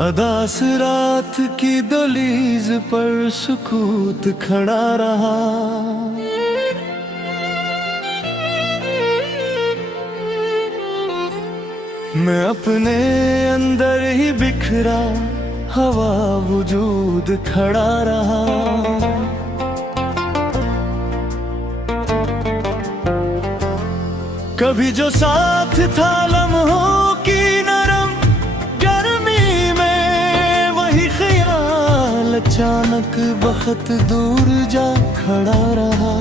अदास रात की दहलीज पर सुकूत खड़ा रहा। मैं अपने अंदर ही बिखरा, हवा वजूद खड़ा रहा। कभी जो साथ था लम्हों की नरम गर्मी में, वही ख्याल अचानक बहुत दूर जा खड़ा रहा।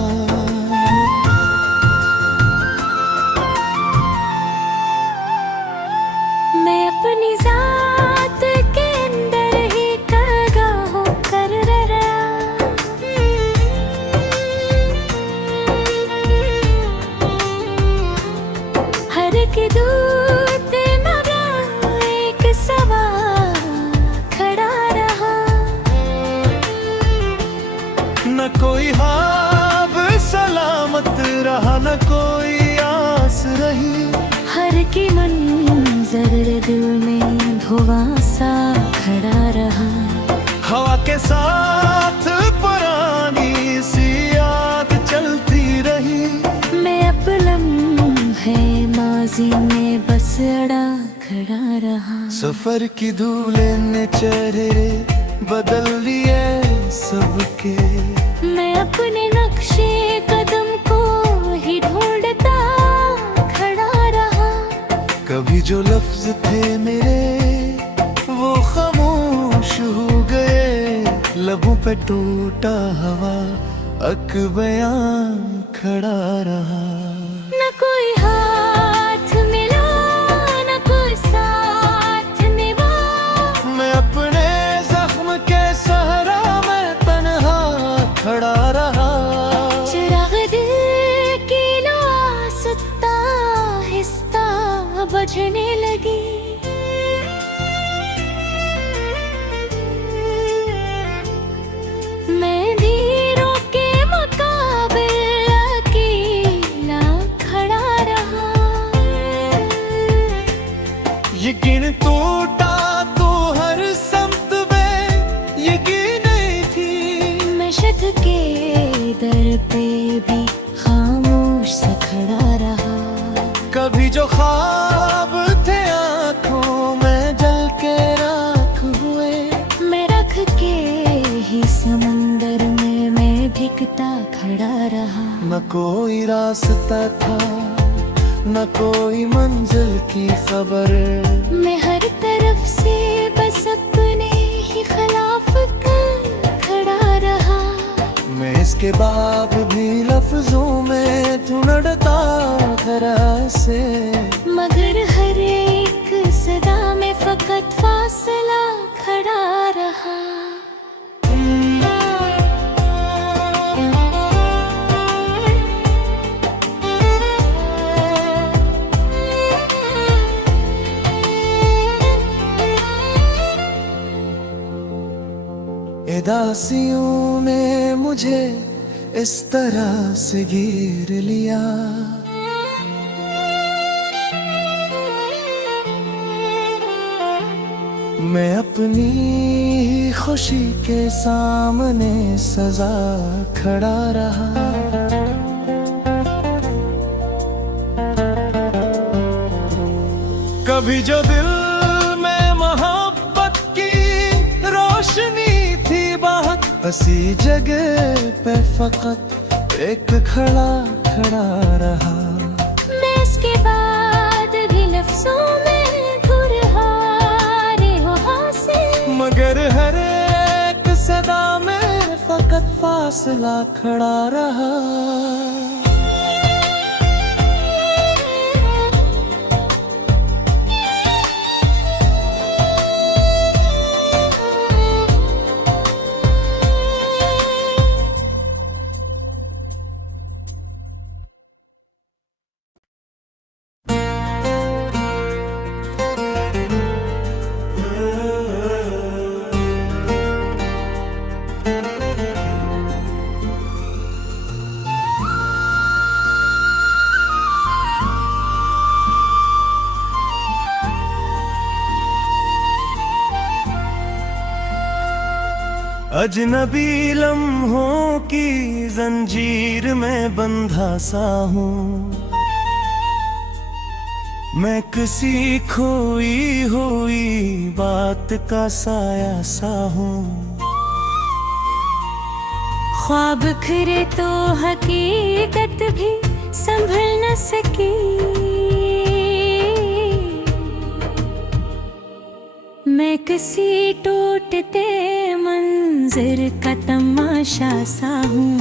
मैं अपनी जात के अंदर ही करगा होकर रहा। हर एक दूत मेरा एक सवाल खड़ा रहा। न कोई ख्वाब सलामत रहा, न कोई आस रही। हर की मंजर दिल में धुआं सा खड़ा रहा। हवा के साथ पुरानी सी याद चलती रही। मैं अब लम्हे माजी में बस अड़ा खड़ा रहा। सफर की धूलें ने चेहरे बदल लिए सबके। मैं अपने नक्शे कदम को ही ढूंढता खड़ा रहा। कभी जो लफ्ज थे मेरे वो खामोश हो गए। लबों पे टूटा हवा अक बयान खड़ा रहा। न कोई हाथ मिला, न कोई साथ निभा। मैं अपने जख्म के सहरा में तन्हा खड़ा रहा। चिराग दिल की लो आसता हिस्सा बजने लगी। मैं धीरों के मुकाबिल अकेला खड़ा रहा। यकीन टूटा तो हर समत में यकीन नहीं थी। मैं शत के दर पे भी खामोश सा खड़ा रहा। कभी जो ख्वाब थे आंखों में जल के राख हुए। मैं रख के ही समंदर में मैं भिगता खड़ा रहा। न कोई रास्ता था, न कोई मंजिल की खबर। मैं हर तरफ से बस अपने ही खिलाफ खड़ा रहा। मैं इसके बाद भी लफ्जों में ढूंढता घरा से। मगर हर एक सदा में फकत फासला खड़ा रहा। दासियों ने मुझे इस तरह से घेर लिया। मैं अपनी ही खुशी के सामने सजा खड़ा रहा। कभी जो दिल में मोहब्बत की रोशनी थी बहुत, हंसी जगह पे फकत एक खड़ा खड़ा रहा। मैं इसके बाद भी लफ्जों में घुरहारे हो हासिल। मगर हर एक सदा में फकत फासला खड़ा रहा। अजनबी लम्हों की जंजीर में बंधा सा हूँ, मैं किसी खोई हुई बात का साया सा हूँ। ख्वाब खरे तो हकीकत भी संभल न सकी, मैं किसी टूटते मंजर का तमाशा सा हूँ।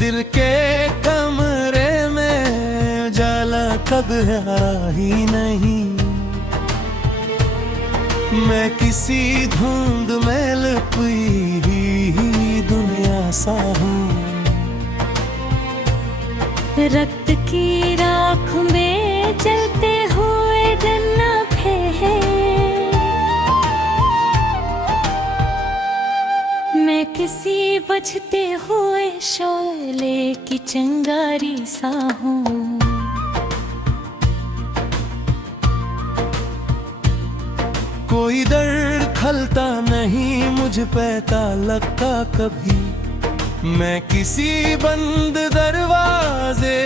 दिल के कमरे में जाला कब आ ही नहीं, मैं किसी धुंध में लिपटी दुनिया सा हूँ। रक्त की राख में जलते हुए जन्नत है, मैं किसी बजते हुए शोले की चिंगारी सा हूँ। कोई दर्द खलता नहीं मुझ पे ताल्लुक का कभी, मैं किसी बंद दरवाजे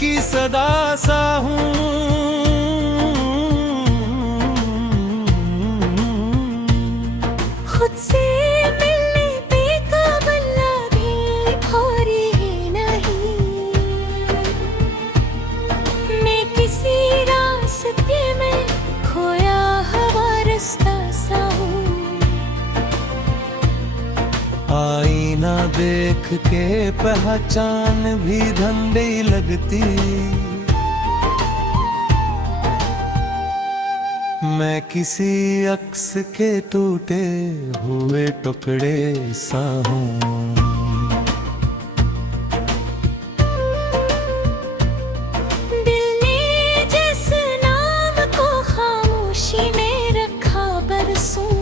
की सदा सा हूँ। खुद से मिलने पे काबिल भी भौरी ही नहीं, मैं किसी रास्ते में खोया हुआ रास्ता सा हूँ। आईना देख के पहचान भी धंधे लगती, मैं किसी अक्स के टूटे हुए टुकड़े सा हूँ। दिल ने जिस नाम को खामोशी में रखा बरसों,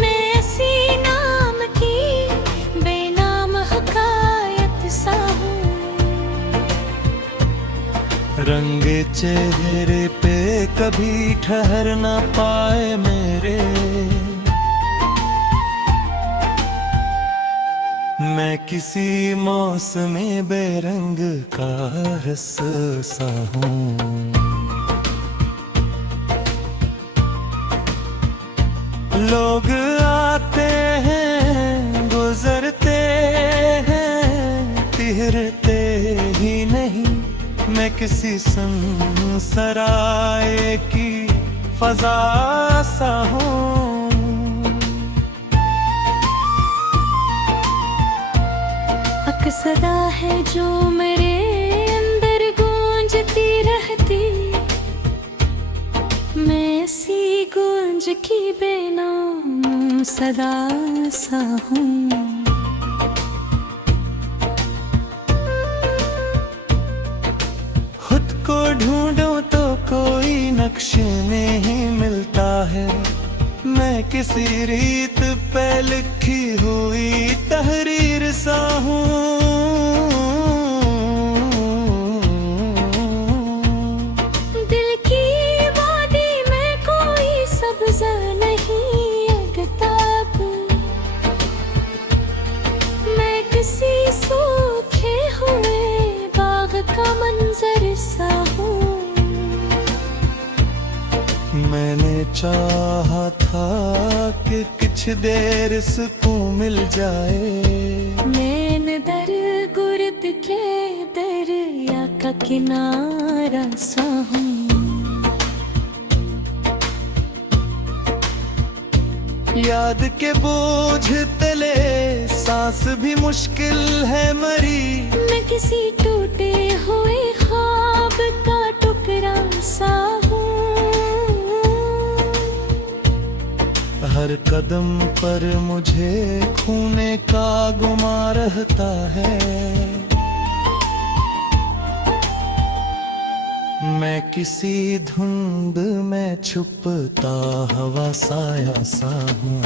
मैं ऐसी नाम की बेनाम हकायत सा हूँ। रंगे चेहरे पे कभी ठहर ना पाए मेरे, मैं किसी मौसमी बेरंग का रस सा हूँ। लोग आते हैं गुजरते हैं ठहरते ही नहीं, मैं किसी सराय की फजा सा हूँ। अक्सदा है जो मेरे अंदर गूंजती रहती, मैं ऐसी गूंज की बेनाम सदा सा हूँ। को ढूंढूं तो कोई नक्शे में ही मिलता है, मैं किसी रीत पे लिखी हुई तहरीर सा हूँ। दिल की वादी में कोई सब्ज़ा नहीं अगताब, मैं किसी सूखे हुए बाग का मंजर सा हूँ। मैंने चाहा था कि कुछ देर सुकून मिल जाए, नैन दर गुर्द के दरिया का किनारा सा हूँ। याद के बोझ तले सांस भी मुश्किल है मरी, मैं किसी टूटे हुए ख्वाब का टुकड़ा सा हूँ। हर कदम पर मुझे खोने का गुमा रहता है, मैं किसी धुंध में छुपता हवा साया सा हूँ।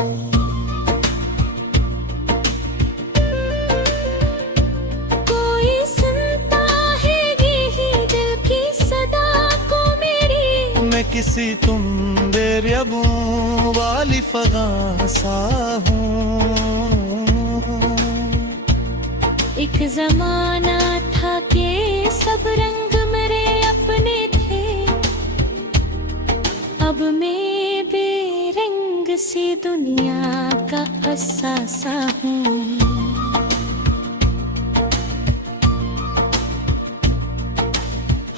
कोई सुनता है यही दिल की सदा को मेरी, किसी तुम बेरबूं वाली फगां सा हूँ। एक जमाना था कि सब रंग मेरे अपने थे, अब मैं बेरंग सी दुनिया का हसासा हूँ।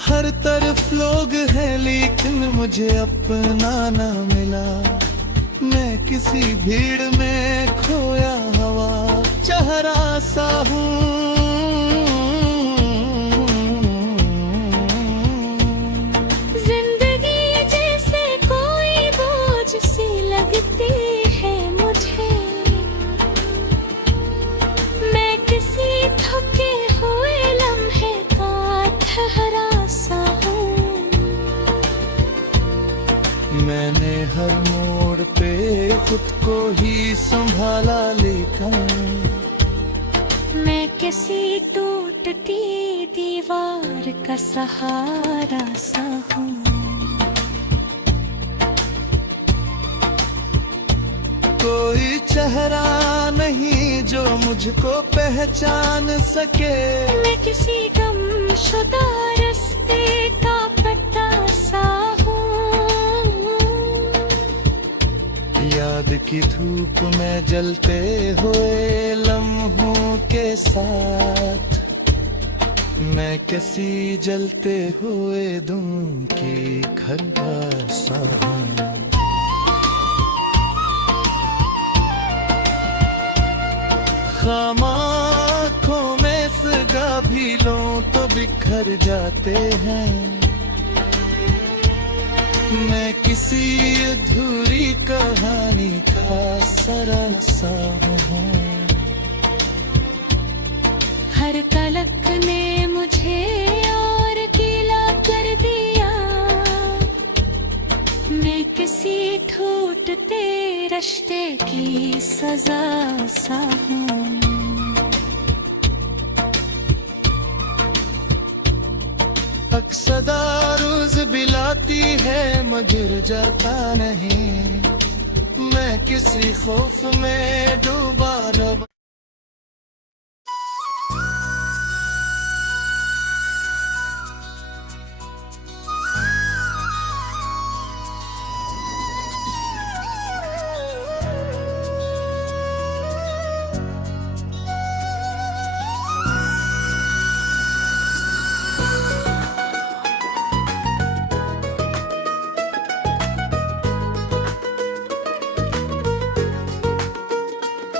हर तरफ लोग हैं लेकिन मुझे अपना ना मिला। मैं किसी भीड़ में खोया हवा चेहरा सा हूँ। जिंदगी जैसे कोई बोझ सी लगती है मुझे, मैं किसी थके हुए लम्हे का ठहरा सा हूँ। मैंने हर मोड़ पे खुद को ही संभाला लेकर मैं किसी टूटती दीवार का सहारा सा हूँ। कोई चेहरा नहीं जो मुझको पहचान सके। मैं किसी गमशुदा रास्ते का पट्टा सा हूँ। याद की धूप में जलते हुए लम्हों के साथ मैं किसी जलते हुए धुन की खरबा सा हूँ। खाम आँखों में सगा भी लो तो बिखर जाते हैं। मैं किसी अधूरी कहानी का सरसा हूँ। हर तलक ने मुझे और गीला कर दिया। मैं किसी टूटते रिश्ते की सजा सा हूँ। अक्सदा रोज बिलाती है मगर जाता नहीं। मैं किसी खौफ में डूबा रब।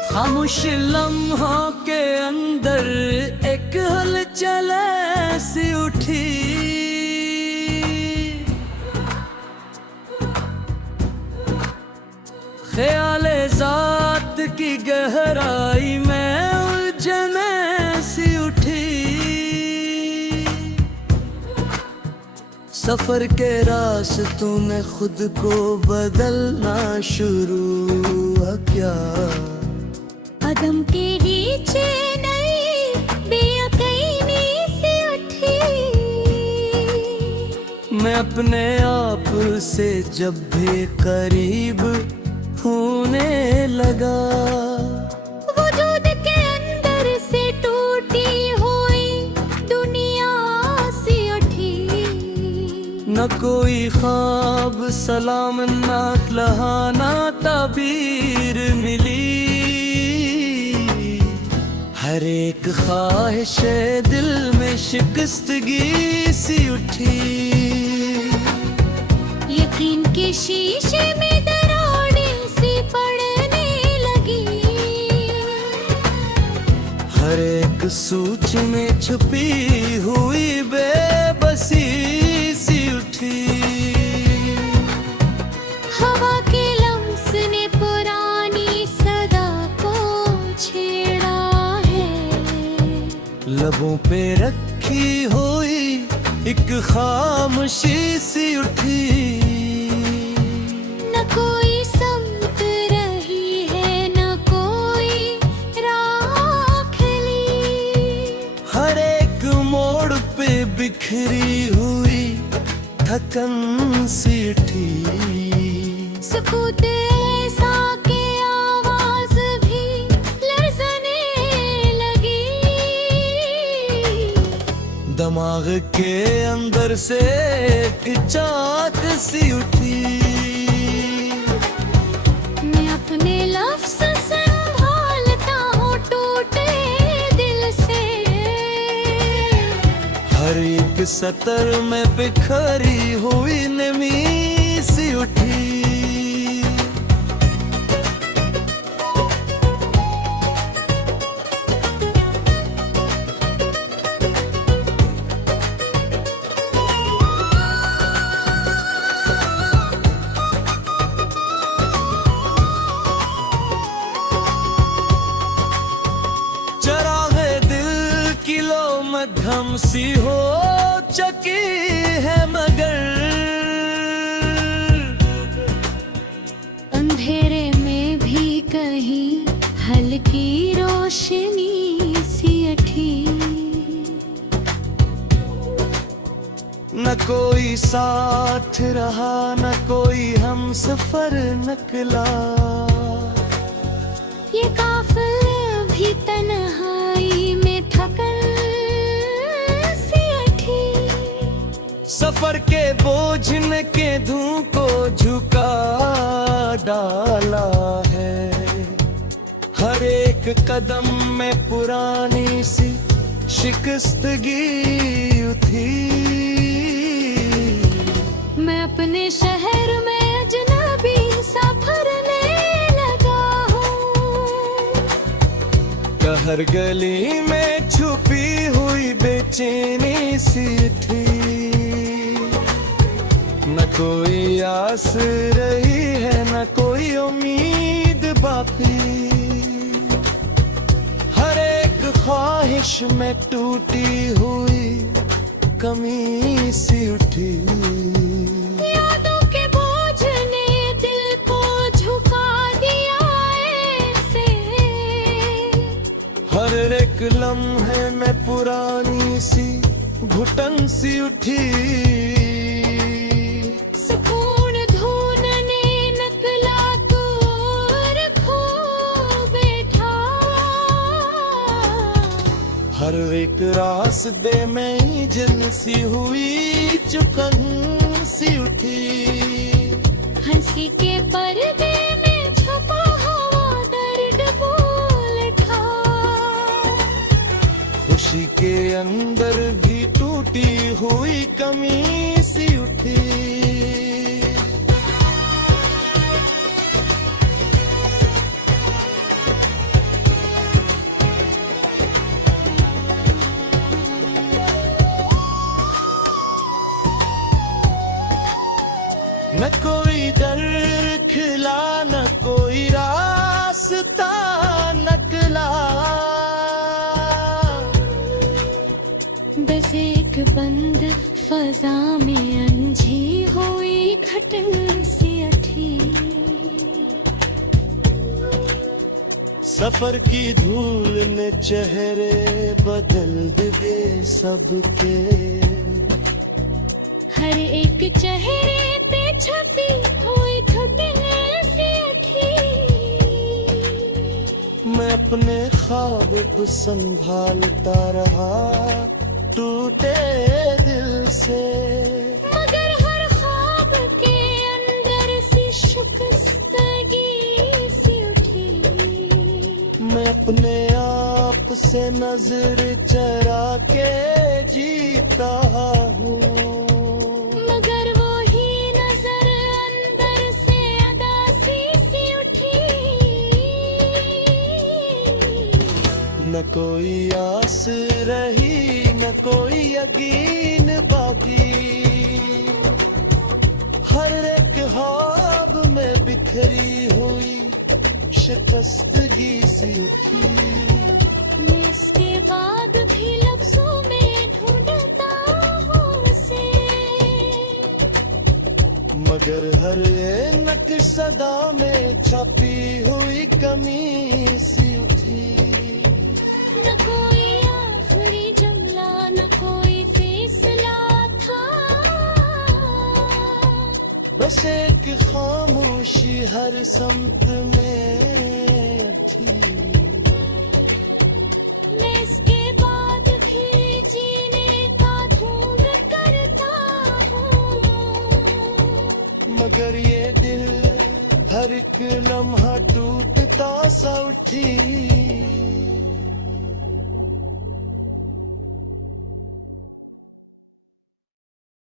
खामोश लम्हों के अंदर एक हलचल सी उठी। ख्याले ज़ात की गहराई में उलझन सी उठी। सफर के रास्तों में खुद को बदलना शुरू हुआ क्या। कदम के नीचे नई बेयकीनी से उठी। मैं अपने आप से जब भी करीब होने लगा। वजूद के अंदर से टूटी हुई दुनिया सी उठी। न कोई ख्वाब सलाम ना लहाना ताबीर मिली। हर एक ख्वाहिश दिल में शिकस्तगी सी उठी। यकीन के शीशे में दरारें सी पड़ने लगी। हर एक सूच में छुपी हुई बेबसी सी उठी। हवा के लम्स ने पुरानी सदा को छेड़ा है। लबों पे रखी हुई एक खामोशी सी उठी। न कोई समत रही है न कोई राह खली। हर एक मोड़ पे बिखरी हुई थकन सी उठी। सुकूत ऐसा के आवाज भी लर्ज़ने लगी। दिमाग के अंदर से चाक सी उठी। मैं अपने लफ्ज़ संभालता हूँ टूटे दिल से। हर एक सतर में बिखरी हुई नमी सी उठी। चरागे दिल की लो मध्यम सी हो चकी है मगर। अंधेरे में भी कहीं हल्की रोशनी सी उठी। न कोई साथ रहा न कोई हम सफर निकला। ये काफिला भी तन्हाई में थकन सी उठी। सफर के बोझ ने के धूं को झुका डाला है। हर एक कदम में पुरानी सी शिकस्तगी उठी। मैं अपने शहर में अजनबी सफरने लगा हूँ। हर गली में छुपी हुई बेचैनी सी थी। न कोई आस रही है न कोई उम्मीद बाकी। हर एक ख्वाहिश में टूटी हुई कमी सी उठी। यादों के बोझ ने दिल को झुका दिया ऐसे। हर एक लम्हे में पुरानी सी घुटन सी उठी। सुकून ढूंढने निकला तो और खो बैठा। हर एक रास्ते में जिनसी हुई चुकन सी उठी। हंसी के पर्दे में छुपा हुआ दर्द बोल उठा। खुशी के अंदर भी टूटी हुई कमी सी उठी। न कोई दर खिला न कोई रास्ता निकला। बस एक बंद फजा में अंझी हुई घटन सी उठी। सफर की धूल ने चेहरे बदल दिए सबके। हर एक चेहरे पे छपी हुई घटन सी उठी। मैं अपने ख्वाब संभालता रहा टूटे दिल से। मगर हर ख्वाब के अंदर सी शिकस्तगी सी उठी। मैं अपने आप से नजर चरा के जीता हूँ। मगर वो ही नजर अंदर से अदासी सी उठी। न कोई आस रही न कोई यकीन बाकी। हर एक ख्वाब में बिखरी हुई शिकस्तगी सी उठी। मैं इसके बाद भी लफ्जों में ढूंढता हूँ उसे। मगर हर एक सदा में छपी हुई कमी सी उठी। न कोई आखिरी जुमला न कोई फैसला था। बस एक खामोशी हर समत में थी। मैं इसके बाद भी जीने का ढूंढ करता हूँ, मगर ये दिल हर एक लम्हा टूटता सा उठी।